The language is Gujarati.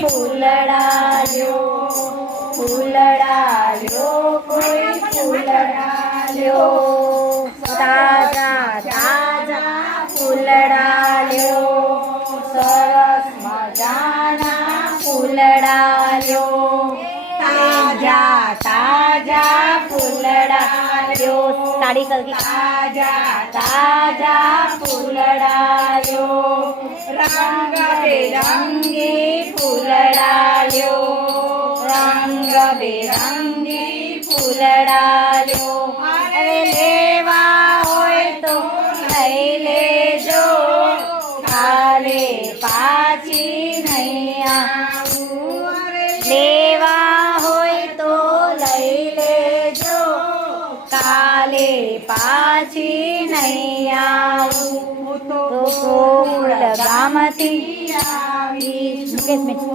ફૂલડા લ્યો, ફૂલડા લ્યો, કોઈ ફૂલડા લ્યો, તાજા તાજા ફૂલડા લ્યો, સરસ મજાના ફૂલડા લ્યો, તાજા તાજા ફૂલડા લ્યો, તાળી સરખી, તાજા તાજા ફૂલડા લ્યો, રંગબેરંગી ફૂલડા લ્યો, રંગબેરંગી ફૂલડા લ્યો, અરે લેવા હોય તો લઈ લેજો, કાલે પાછી નહીં આવું, લેવા હોય તો લઈ લેજો, કાલે પાછી નહીં આવું, તો ફૂલ ગામથી આવી